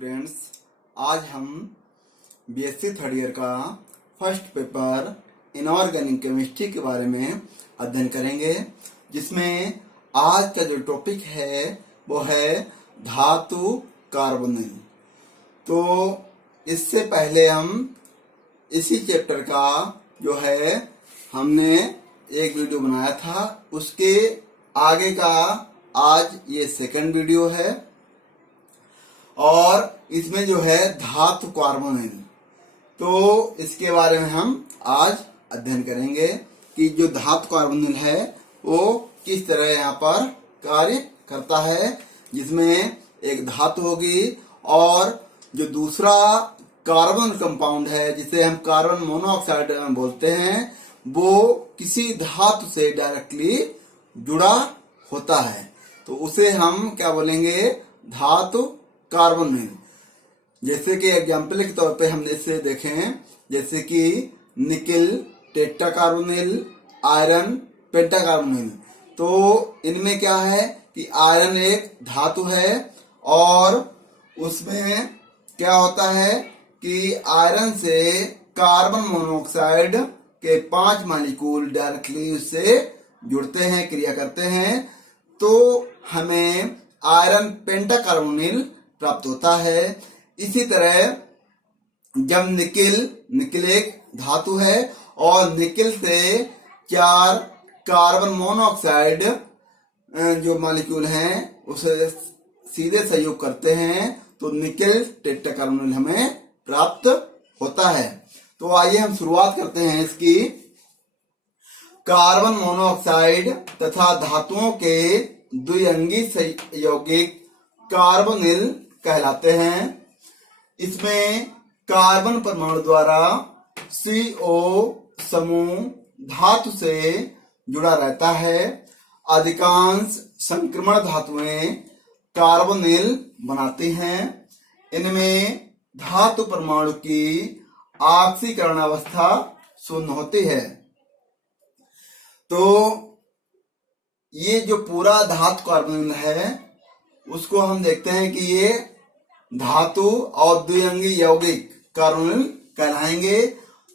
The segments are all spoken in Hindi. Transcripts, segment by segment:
स्टूडेंट्स, आज हम बीएससी थर्ड ईयर का फर्स्ट पेपर इनऑर्गेनिक केमिस्ट्री के बारे में अध्ययन करेंगे, जिसमें आज का जो टॉपिक है वो है धातु कार्बोनिल। तो इससे पहले हम इसी चैप्टर का जो है हमने एक वीडियो बनाया था, उसके आगे का आज ये सेकंड वीडियो है और इसमें जो है धातु कार्बोनिल, तो इसके बारे में हम आज अध्ययन करेंगे कि जो धातु कार्बोनिल है वो किस तरह यहाँ पर कार्य करता है, जिसमें एक धातु होगी और जो दूसरा कार्बन कंपाउंड है जिसे हम कार्बन मोनोऑक्साइड बोलते हैं, वो किसी धातु से डायरेक्टली जुड़ा होता है, तो उसे हम क्या बोलेंगे, धातु कार्बोनिल। जैसे कि एग्जाम्पल के तौर पे हमने इसे देखें, जैसे कि निकिल टेट्रा कार्बोनिल, आयरन पेंटा कार्बोनिल। तो इनमें क्या है कि आयरन एक धातु है और उसमें क्या होता है कि आयरन से कार्बन मोनोऑक्साइड के 5 मॉलिक्यूल डायरेक्टली उससे जुड़ते हैं, क्रिया करते हैं, तो हमें आयरन पेंटा कार्बोनिल प्राप्त होता है। इसी तरह जब निकिल एक धातु है और निकिल से 4 कार्बन मोनोऑक्साइड जो मॉलिक्यूल हैं उसे सीधे संयोग करते हैं, तो निकिल टेट्रा कार्बोनिल हमें प्राप्त होता है। तो आइए हम शुरुआत करते हैं इसकी। कार्बन मोनोऑक्साइड तथा धातुओं के द्विअंगी यौगिक कार्बोनिल कहलाते हैं। इसमें कार्बन परमाणु द्वारा CO समूह धातु से जुड़ा रहता है। अधिकांश संक्रमण धातुएं कार्बोनिल बनाती हैं। इनमें धातु परमाणु की ऑक्सीकरण अवस्था शून्य होती है। तो ये जो पूरा धातु कार्बोनिल है उसको हम देखते हैं कि ये धातु और द्विअंगी यौगिक कार्बोनिल कहलाएंगे,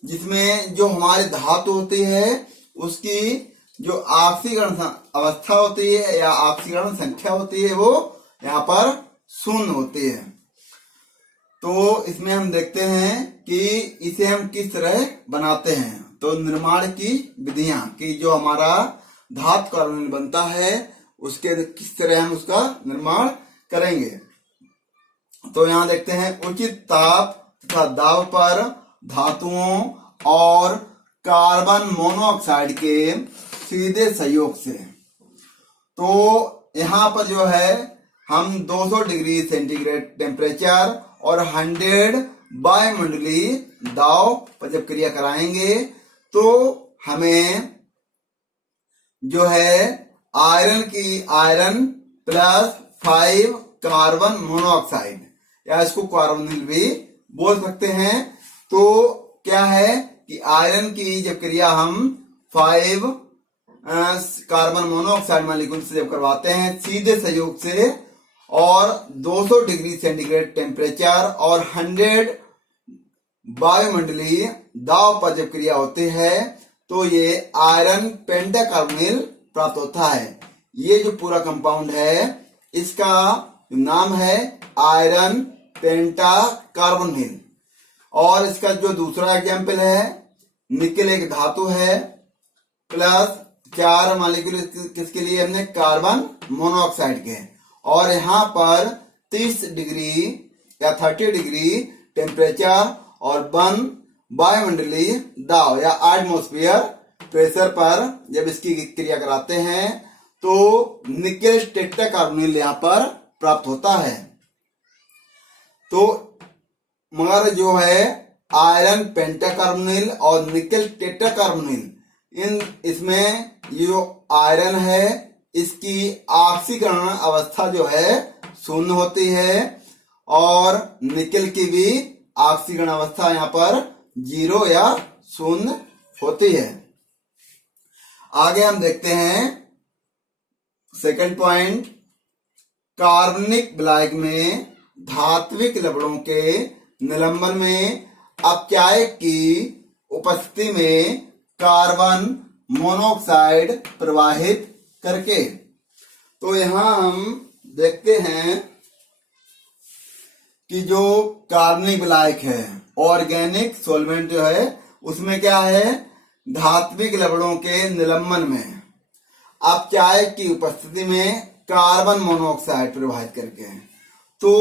जिसमें जो हमारी धातु होती है उसकी जो ऑक्सीकरण अवस्था होती है या ऑक्सीकरण संख्या होती है वो यहाँ पर शून्य होती है। तो इसमें हम देखते हैं कि इसे हम किस तरह बनाते हैं। तो निर्माण की विधियां कि जो हमारा धातु कार्बोनिल बनता है उसके किस तरह हम उसका निर्माण करेंगे। तो यहाँ देखते हैं उचित ताप तथा दाब पर धातुओं और कार्बन मोनोऑक्साइड के सीधे संयोग से। तो यहाँ पर जो है हम 200 डिग्री सेंटीग्रेड टेम्परेचर और 100 वायुमंडलीय दाब पर जब क्रिया कराएंगे तो हमें जो है आयरन प्लस 5 कार्बन मोनोऑक्साइड या इसको कार्बोनिल भी बोल सकते हैं। तो क्या है कि आयरन की जब क्रिया हम 5 कार्बन मोनोऑक्साइड मॉलिक्यूल से जब करवाते हैं सीधे संयोग से और 200 डिग्री सेंटीग्रेड टेम्परेचर और 100 वायुमंडलीय दाब पर जब क्रिया होती है तो ये आयरन पेंटा कार्बोनिल प्राप्त होता है। ये जो पूरा कंपाउंड है इसका नाम है आयरन पेंटा कार्बोनिल। और इसका जो दूसरा एग्जाम्पल है, निकिल एक धातु है प्लस 4 मॉलिक्यूल किसके लिए, हमने कार्बन मोनोऑक्साइड के, और यहाँ पर 30 डिग्री या 30 डिग्री टेम्परेचर और 1 वायुमंडलीय दाब या एटमॉस्फेयर प्रेशर पर जब इसकी क्रिया कराते हैं तो निकिल टेट्रा कार्बोनिल यहाँ पर प्राप्त होता है। तो मगर जो है आयरन पेंटा कार्बोनिल और निकिल टेट्रा कार्बोनिल इसमें जो आयरन है इसकी ऑक्सीकरण अवस्था जो है शून्य होती है और निकिल की भी ऑक्सीकरण अवस्था यहाँ पर 0 या शून्य होती है। आगे हम देखते हैं सेकंड पॉइंट, कार्बनिक ब्लैक में धात्विक लवणों के निलंबन में अपचायक की उपस्थिति में कार्बन मोनोऑक्साइड प्रवाहित करके। तो यहाँ हम देखते हैं कि जो कार्बनिक विलायक है, ऑर्गेनिक सॉल्वेंट जो है, उसमें क्या है, धात्विक लवणों के निलंबन में अपचायक की उपस्थिति में कार्बन मोनोऑक्साइड प्रवाहित करके। तो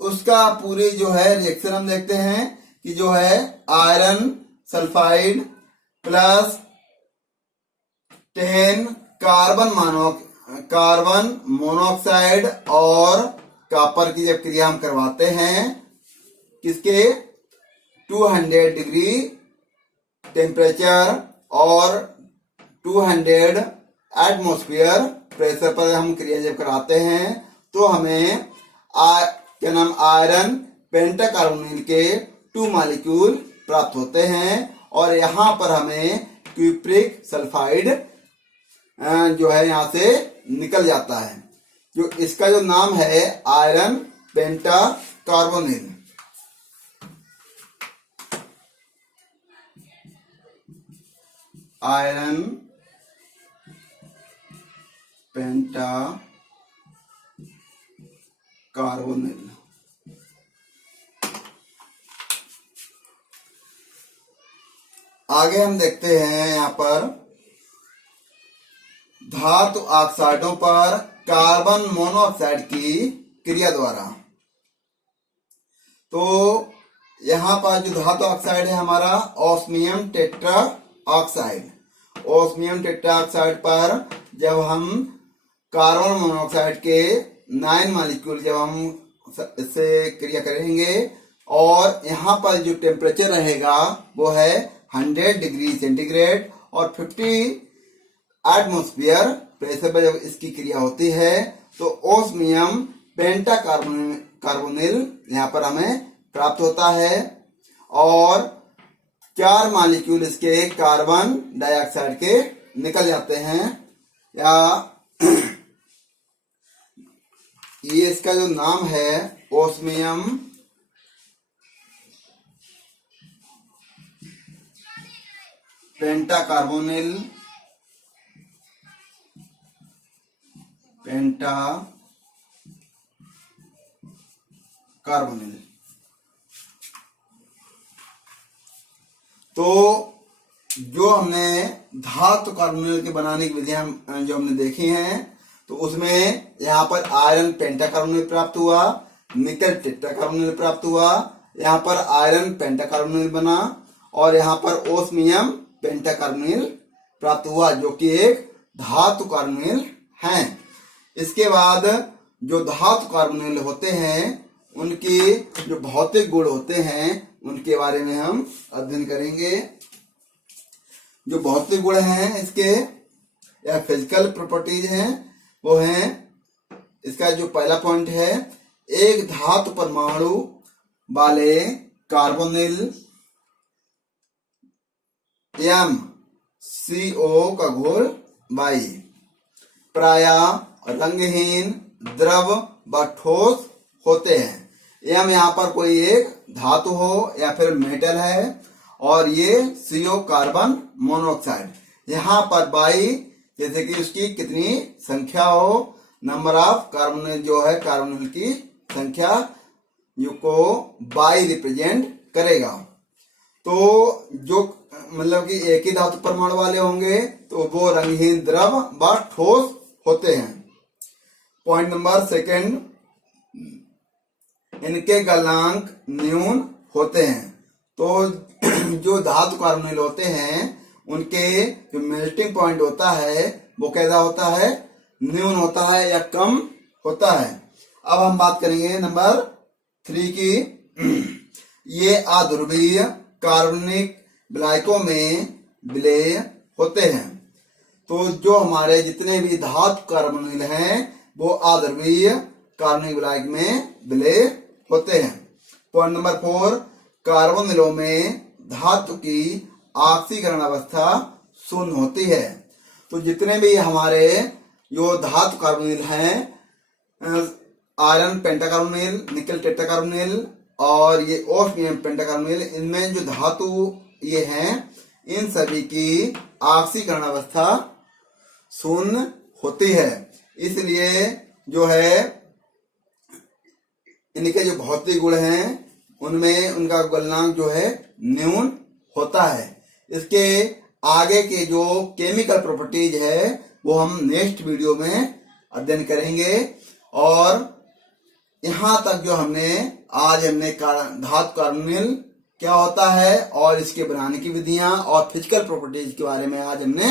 उसका पूरी जो है रिएक्शन हम देखते हैं कि जो है iron sulphide plus 10 carbon monoxide और कॉपर की जब क्रिया हम करवाते हैं किसके 200 डिग्री टेम्परेचर और 200 एटमॉस्फेयर प्रेशर पर हम क्रिया जब कराते हैं तो हमें क्या नाम आयरन पेंटाकार्बोनिल के 2 मॉलिक्यूल प्राप्त होते हैं और यहाँ पर हमें क्यूप्रिक सल्फाइड जो है यहाँ से निकल जाता है। जो इसका जो नाम है आयरन पेंटाकार्बोनिल। आयरन पेंटाकार्बोनिल। आगे हम देखते हैं यहाँ पर धातु ऑक्साइडों पर कार्बन मोनोऑक्साइड की क्रिया द्वारा। तो यहाँ पर जो धातु ऑक्साइड है हमारा osmium tetra oxide. Osmium tetra oxide पर जब हम कार्बन मोनोऑक्साइड के 9 मॉलिक्यूल जब हम इससे क्रिया करेंगे और यहाँ पर जो टेम्परेचर रहेगा वो है 100 डिग्री सेंटीग्रेड और 50 एटमॉस्फेयर प्रेशर पर जब इसकी क्रिया होती है तो ओस्मियम पेंटाकार्बोनिल यहाँ पर हमें प्राप्त होता है और 4 मॉलिक्यूल इसके कार्बन डाइऑक्साइड के निकल जाते हैं। या ये इसका जो नाम है ओस्मियम पेंटाकार्बोनिल तो जो हमने धातु कार्बोनिल के बनाने की विधियां जो हमने देखी हैं तो उसमें यहाँ पर आयरन पेंटाकार्बोनिल प्राप्त हुआ, निकल टेट्राकार्बोनिल प्राप्त हुआ, यहाँ पर आयरन पेंटाकार्बोनिल बना और यहाँ पर ओस्मियम पेंटाकार्बोनिल प्राप्त हुआ जो कि एक धातु कार्बोनिल हैं। इसके बाद जो धातु कार्बोनिल होते हैं उनकी जो भौतिक गुण होते हैं उनके बारे में हम अध्ययन करेंगे। जो भौतिक गुण हैं इसके या फिजिकल प्रॉपर्टीज हैं वो हैं, इसका जो पहला पॉइंट है, एक धातु परमाणु वाले कार्बोनिल MCO का घोल वाई प्रायः रंगहीन द्रव व ठोस होते हैं। एम यहाँ पर कोई एक धातु हो या फिर मेटल है और ये CO कार्बन मोनोऑक्साइड। यहाँ पर बाई जैसे कि उसकी कितनी संख्या हो, नंबर ऑफ कार्बोनिल जो है कार्बोनिल की संख्या को बाई रिप्रेजेंट करेगा। तो जो मतलब कि एक ही धातु परमाणु वाले होंगे तो वो रंगहीन द्रव व ठोस होते हैं। पॉइंट नंबर सेकंड, इनके गलनांक न्यून होते हैं। तो जो धातु कार्बोनिल होते हैं उनके जो मेल्टिंग पॉइंट होता है वो कैसा होता है, न्यून होता है या कम होता है। अब हम बात करेंगे नंबर 3 की। ये अध्रुवीय कार्बनिक विलायकों में विलेय होते हैं। तो जो हमारे जितने भी धातु कार्बोनिल हैं वो अध्रुवीय कार्बनिक विलायक में विलेय होते हैं। पॉइंट नंबर 4, कार्बोनिलों में धातु की ऑक्सीकरण अवस्था शून्य होती है। तो जितने भी हमारे जो धातु कार्बोनिल हैं आयरन पेंटाकार्बोनिल, निकल टेट्राकार्बोनिल और ये ओस्मियम पेंटाकार्बोनिल, इनमें जो धातु ये हैं, इन सभी की ऑक्सीकरण अवस्था शून्य होती है। इसलिए जो है इनके जो भौतिक गुण हैं उनमें उनका गलनांक जो है न्यून होता है। इसके आगे के जो केमिकल प्रॉपर्टीज है वो हम नेक्स्ट वीडियो में अध्ययन करेंगे। और यहाँ तक जो हमने धातु कार्बोनिल क्या होता है और इसके बनाने की विधियां और फिजिकल प्रॉपर्टीज के बारे में आज हमने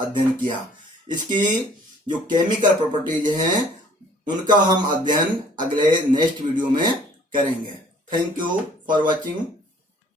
अध्ययन किया। इसकी जो केमिकल प्रॉपर्टीज हैं उनका हम अध्ययन अगले नेक्स्ट वीडियो में करेंगे। Thank you for watching.